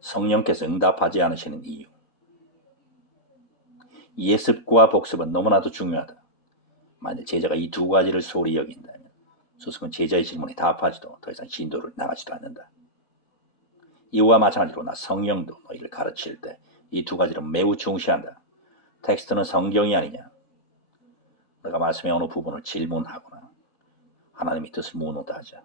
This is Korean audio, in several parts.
성령께서 응답하지 않으시는 이유. 예습과 복습은 너무나도 중요하다. 만약 제자가 이 두 가지를 소홀히 여긴다면 스승은 제자의 질문에 답하지도 더 이상 진도를 나가지도 않는다. 이와 마찬가지로 나 성령도 너희를 가르칠 때 이 두 가지를 매우 중시한다. 텍스트는 성경이 아니냐. 내가 말씀의 어느 부분을 질문하거나 하나님의 뜻을 묻는다 하자.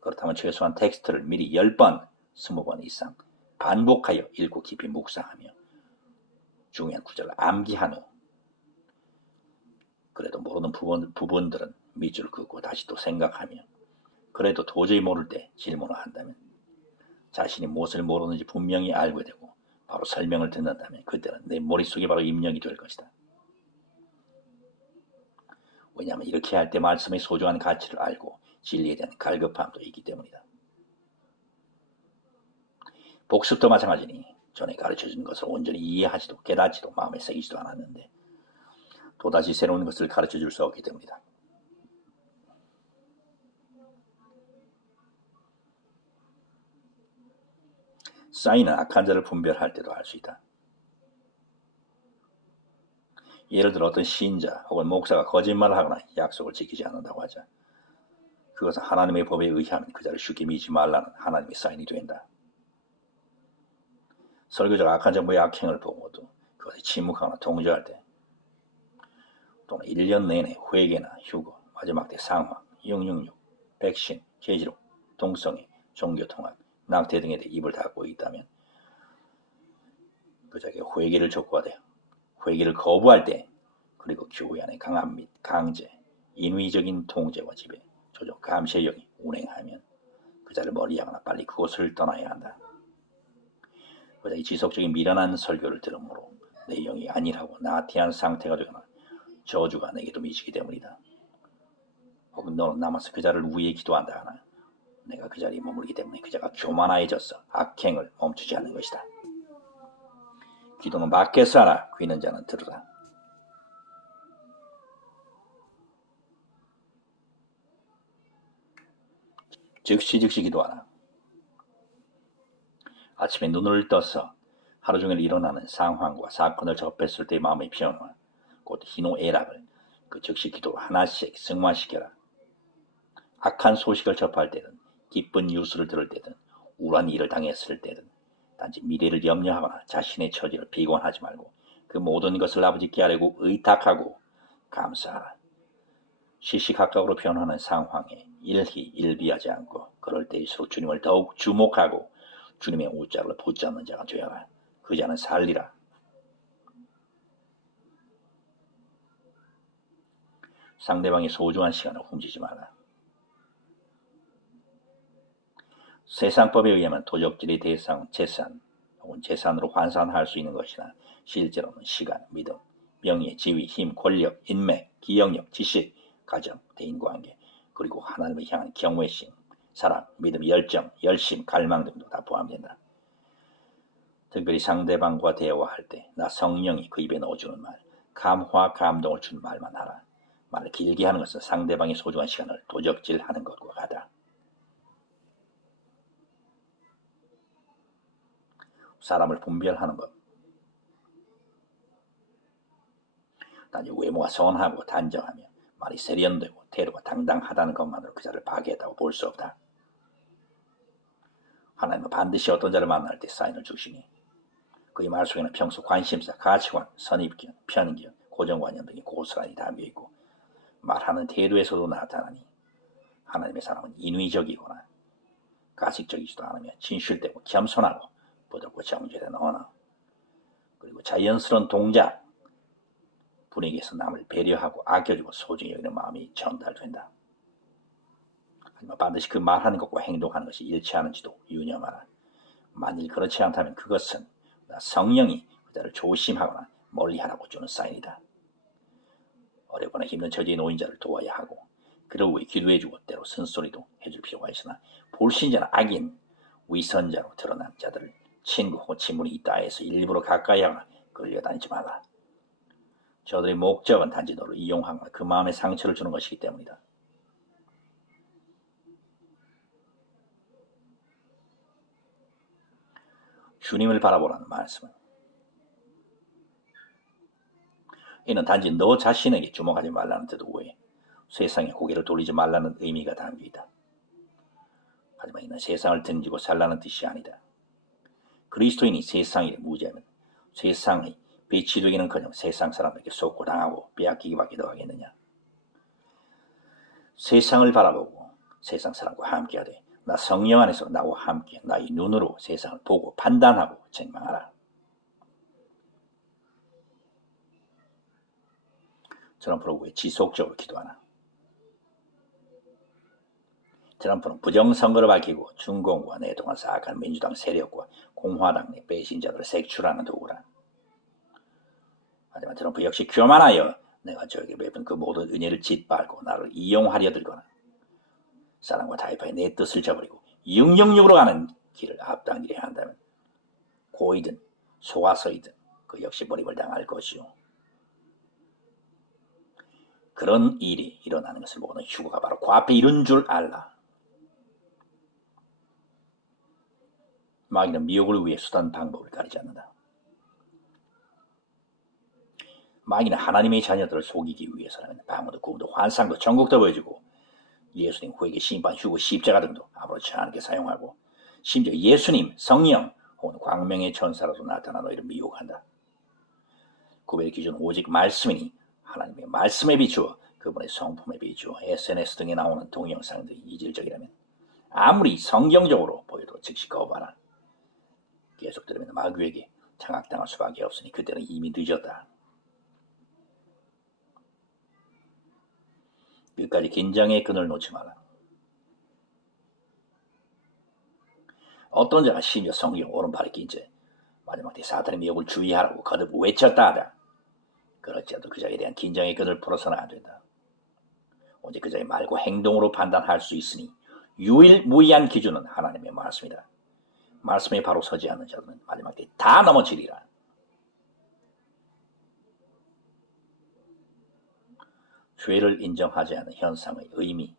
그렇다면 최소한 텍스트를 미리 10번, 20번 이상 반복하여 읽고 깊이 묵상하며 중요한 구절을 암기한 후 그래도 모르는 부분들은 밑줄을 긋고 다시 또 생각하며 그래도 도저히 모를 때 질문을 한다면 자신이 무엇을 모르는지 분명히 알게 되고 바로 설명을 듣는다면 그때는 내 머릿속에 바로 입력이 될 것이다. 왜냐하면 이렇게 할 때 말씀의 소중한 가치를 알고 진리에 대한 갈급함도 있기 때문이다. 복습도 마찬가지니 전에 가르쳐준 것을 온전히 이해하지도 깨닫지도 마음에 새기지도 않았는데 또다시 새로운 것을 가르쳐줄 수 없기 때문이다. 사인은 악한 자를 분별할 때도 할 수 있다. 예를 들어 어떤 신자 혹은 목사가 거짓말을 하거나 약속을 지키지 않는다고 하자. 그것은 하나님의 법에 의하면 그 자를 쉽게 믿지 말라는 하나님의 사인이 된다. 설교자가 악한 정보의 악행을 보고도 그것에 침묵하거나 동조할 때 또는 1년 내내 회개나 휴거, 마지막 때 상황, 666, 백신, 계시록, 동성애, 종교통합, 낙태 등에 대해 입을 닫고 있다면 그 자에게 회개를 촉구하되 회개를 거부할 때 그리고 교회 안에 강압 및 강제, 인위적인 통제와 지배, 조종, 감시력이 운행하면 그 자를 멀리하거나 빨리 그곳을 떠나야 한다. 그 자의 지속적인 미련한 설교를 들으므로 내 영이 안일하고 나태한 상태가 되거나 저주가 내게도 미치기 때문이다. 혹은 너는 남아서 그 자를 위해 기도한다 하나 내가 그 자리에 머물기 때문에 그 자가 교만하여져서 악행을 멈추지 않는 것이다. 기도는 밖에서 하라, 귀는 자는 들으라. 즉시 기도하라. 아침에 눈을 떠서 하루 종일 일어나는 상황과 사건을 접했을 때의 마음의 변화, 곧 희노애락을 그 즉시 기도로 하나씩 승화시켜라. 악한 소식을 접할 때든 기쁜 뉴스를 들을 때든 우울한 일을 당했을 때든 단지 미래를 염려하거나 자신의 처지를 비관하지 말고 그 모든 것을 아버지께 아뢰고 의탁하고 감사하라. 시시각각으로 변하는 상황에 일희일비하지 않고 그럴 때일수록 주님을 더욱 주목하고 주님의 옷자락을 붙잡는 자가 되어라. 그 자는 살리라. 상대방의 소중한 시간을 훔치지 마라. 세상법에 의하면 도적질의 대상, 재산 혹은 재산으로 환산할 수 있는 것이나 실제로는 시간, 믿음, 명예, 지위, 힘, 권력, 인맥, 기억력, 지식, 가정, 대인관계, 그리고 하나님을 향한 경외심, 사랑, 믿음, 열정, 열심, 갈망 등도 다 포함된다. 특별히 상대방과 대화할 때 나 성령이 그 입에 넣어주는 말, 감화, 감동을 주는 말만 하라. 말을 길게 하는 것은 상대방의 소중한 시간을 도적질하는 것과 같다. 사람을 분별하는 것. 단지 외모가 선하고 단정하며 말이 세련되고 태도가 당당하다는 것만으로 그 자를 파괴했다고 볼 수 없다. 하나님은 반드시 어떤 자를 만날 때 사인을 주시니 그의 말 속에는 평소 관심사, 가치관, 선입견, 편견, 고정관념 등이 고스란히 담겨있고 말하는 태도에서도 나타나니 하나님의 사람은 인위적이거나 가식적이지도 않으며 진실되고 겸손하고 부드럽고 정제된 언어 그리고 자연스러운 동작 분위기에서 남을 배려하고 아껴주고 소중히 여기는 마음이 전달된다. 하지만 반드시 그 말하는 것과 행동하는 것이 일치하는지도 유념하라. 만일 그렇지 않다면 그것은 성령이 그자를 조심하거나 멀리하라고 주는 사인이다. 어렵거나 힘든 처지에 놓인 자를 도와야 하고 그를 위해 기도해주고 때로 쓴소리도 해줄 필요가 있으나 불신자나 악인, 위선자로 드러난 자들을 친구 혹은 친분이 있다 해서 일부러 가까이 하거나 끌려다니지 말라. 저들의 목적은 단지 너를 이용하거나 그 마음에 상처를 주는 것이기 때문이다. 주님을 바라보라는 말씀은 이는 단지 너 자신에게 주목하지 말라는 뜻 외에 세상에 고개를 돌리지 말라는 의미가 담겨있다. 하지만 이는 세상을 등지고 살라는 뜻이 아니다. 그리스도인이 세상에 무지하면 세상의 빛이 되기는커녕 세상 사람에게 속고 당하고 빼앗기기밖에 더 하겠느냐. 세상을 바라보고 세상 사람과 함께하되 나 성령 안에서 나와 함께 나의 눈으로 세상을 보고 판단하고 책망하라. 트럼프는 왜 지속적으로 기도하나? 트럼프는 부정선거를 밝히고 중공과 내동한 사악한 민주당 세력과 공화당 내 배신자들을 색출하는 도구라. 하지만 트럼프 역시 교만하여 내가 저에게 베푼 그 모든 은혜를 짓밟고 나를 이용하려 들거나 사람과 타이파의 내 뜻을 저버리고 영영역으로 가는 길을 앞당기려 한다면 고이든 속아서이든 그 역시 버림을 당할 것이요. 그런 일이 일어나는 것을 보고는 휴거가 바로 그 앞에 이른 줄 알라. 마귀는 미혹을 위해 수단 방법을 가리지 않는다. 마귀는 하나님의 자녀들을 속이기 위해서라면 방언도 구음도 환상도 전국도 보여주고 예수님 회개 심판 휴거 십자가 등도 아무렇지 않게 사용하고 심지어 예수님 성령 혹은 광명의 천사로도 나타나 너희를 미혹한다. 구별의 기준은 오직 말씀이니 하나님의 말씀에 비추어 그분의 성품에 비추어 SNS 등에 나오는 동영상들이 이질적이라면 아무리 성경적으로 보여도 즉시 거부하라. 계속 들으면 마귀에게 장악당할 수밖에 없으니 그때는 이미 늦었다. 끝까지 긴장의 끈을 놓지 마라. 어떤 자가 심지어 성경 오른팔에 낀 채 마지막 때 사탄의 미혹을 주의하라고 거듭 외쳤다 하다. 그렇지 않아도 그 자에 대한 긴장의 끈을 풀어서는 안 된다. 오직 그 자의 말과 행동으로 판단할 수 있으니 유일무이한 기준은 하나님의 말씀이다. 말씀에 바로 서지 않는 자들은 마지막 때 다 넘어지리라. 죄를 인정하지 않는 현상의 의미.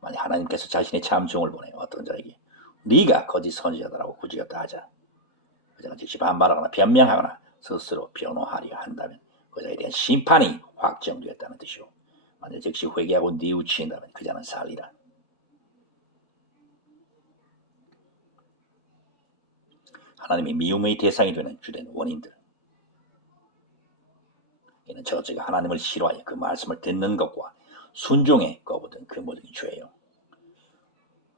만약 하나님께서 자신의 참종을 보내 어떤 자에게 네가 거짓 선지자다라고 꾸짖었다 하자. 그 자가 즉시 반발하거나 변명하거나 스스로 변호하려 한다면 그 자에 대한 심판이 확정되었다는 뜻이오. 만약 즉시 회개하고 뉘우친다면 그 자는 살리라. 하나님이 미움의 대상이 되는 주된 원인들. 이는 첫째가 하나님을 싫어하여 그 말씀을 듣는 것과 순종에 거부든 근본적인 죄예요.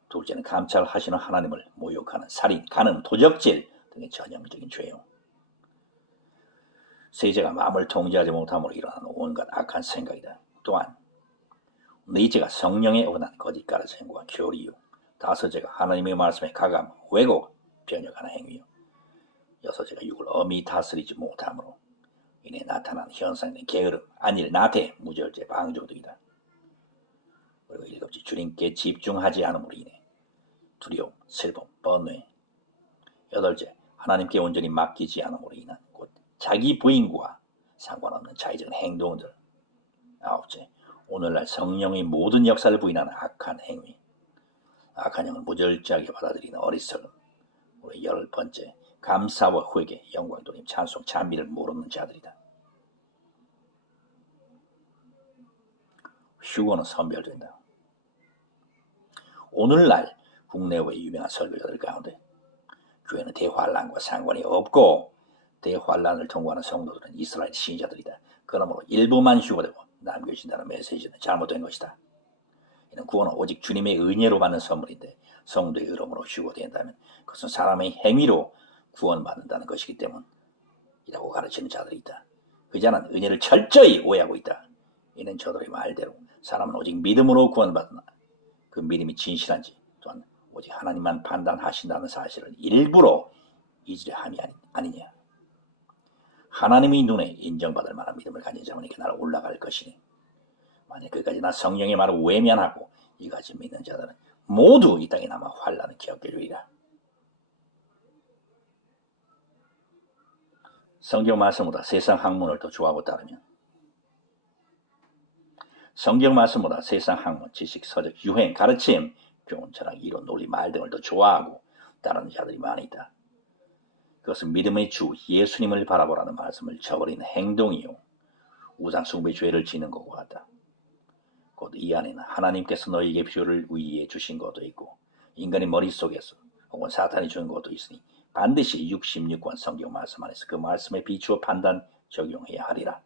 둘째는 감찰하시는 하나님을 모욕하는 살인, 간음, 도적질 등의 전형적인 죄예요. 셋째가 마음을 통제하지 못함으로 일어나는 온갖 악한 생각이다. 또한 넷째가 성령에 어긋난 거짓 가르침과 교리요. 다섯째가 하나님의 말씀에 가감, 왜곡, 변형하는 행위요. 여섯째가 육을 엄히 다스리지 못함으로 인해 나타난 현상인 게으름, 안일, 나태, 무절제, 방종 등이다. 그리고 일곱째 주님께 집중하지 않음으로 인해 두려움, 슬픔, 번뇌. 여덟째 하나님께 온전히 맡기지 않음으로 인한 곧 자기 부인과 상관없는 자의적인 행동들. 아홉째 오늘날 성령의 모든 역사를 부인하는 악한 행위. 악한 영을 무절제하게 받아들이는 어리석음. 우리 열 번째 감사와 회개, 영광, 돌림, 찬송, 찬미를 모르는 자들이다. 휴거는 선별된다. 오늘날 국내외 유명한 설교자들 가운데 교회는 대환란과 상관이 없고 대환란을 통과하는 성도들은 이스라엘 신자들이다. 그러므로 일부만 휴거되고 남겨진다는 메시지는 잘못된 것이다. 이는 구원은 오직 주님의 은혜로 받는 선물인데 성도의 의로움으로 휴거된다면 그것은 사람의 행위로 구원받는다는 것이기 때문이라고 가르치는 자들이 있다. 그 자는 은혜를 철저히 오해하고 있다. 이는 저들의 말대로 사람은 오직 믿음으로 구원받으나 그 믿음이 진실한지 또한 오직 하나님만 판단하신다는 사실을 일부러 잊으려 함이 아니냐. 하나님의 눈에 인정받을 만한 믿음을 가진 자만에게 나를 올라갈 것이니 만약 그까지 나 성령의 말을 외면하고 이같이 믿는 자들은 모두 이 땅에 남아 환난을 겪게 되리라. 성경 말씀보다 세상 학문을 더 좋아하고 따르면 성경 말씀보다 세상 학문, 지식, 서적, 유행, 가르침, 교훈, 철학, 이론, 논리, 말 등을 더 좋아하고 따르는 자들이 많이 있다. 그것은 믿음의 주 예수님을 바라보라는 말씀을 저버리는 행동이요 우상 숭배의 죄를 지는 것과 같다. 곧 이 안에는 하나님께서 너희에게 필요를 위해 주신 것도 있고 인간의 머릿속에서 혹은 사탄이 주는 것도 있으니 반드시 66권 성경 말씀 안에서 그 말씀에 비추어 판단 적용해야 하리라.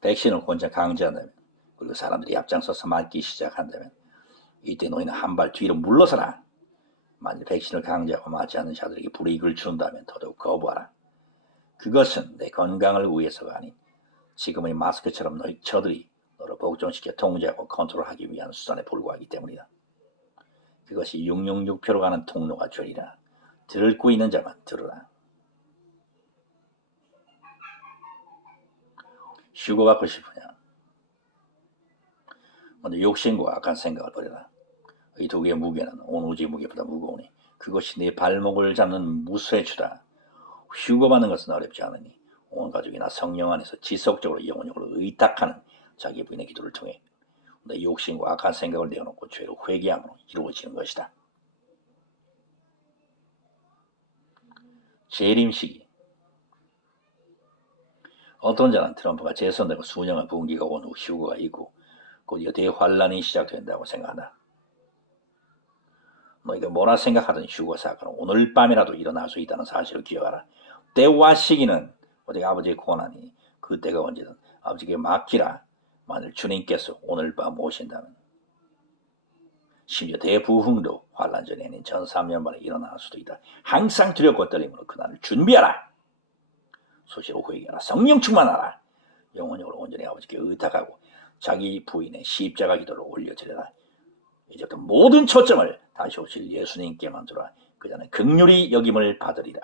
백신을 혼자 강제한다면 그리고 사람들이 앞장서서 맞기 시작한다면 이때 너희는 한 발 뒤로 물러서라. 만일 백신을 강제하고 맞지 않는 자들에게 불이익을 준다면 더더욱 거부하라. 그것은 내 건강을 위해서가 아닌 지금의 마스크처럼 너희 저들이 너를 복종시켜 통제하고 컨트롤하기 위한 수단에 불과하기 때문이다. 그것이 666표로 가는 통로가 되리라. 듣고 있는 자만 들으라. 휴거받고 싶으냐? 먼저 욕심과 악한 생각을 버려라. 이 두 개의 무게는 온 우주의 무게보다 무거우니 그것이 네 발목을 잡는 무쇠 주다. 휴거받는 것은 어렵지 않으니 온 가족이나 성령 안에서 지속적으로 영혼적으로 의탁하는 자기 부인의 기도를 통해 내 욕심과 악한 생각을 내어놓고 죄로 회개함으로 이루어지는 것이다. 재림 시기. 어떤 자는 트럼프가 재선되고 수년의 분기가 온 후 휴거가 있고 곧이어 대환란이 시작된다고 생각한다. 너희가 뭐라 생각하든 휴거 사건은 오늘 밤이라도 일어날 수 있다는 사실을 기억하라. 때와 시기는 오직 아버지의 권한이니 그 때가 언제든 아버지께 맡기라. 만일 주님께서 오늘 밤 오신다면 심지어 대부흥도 환란 전이 아닌 전 3년 만에 일어날 수도 있다. 항상 두렵고 떨림으로 그날을 준비하라. 수시로 회개하라. 성령 충만하라. 영혼적으로 온전히 아버지께 의탁하고 자기 부인의 십자가 기도를 올려드려라. 이제부터 모든 초점을 다시 오실 예수님께 만들어 그 자는 긍휼히 여김을 받으리라.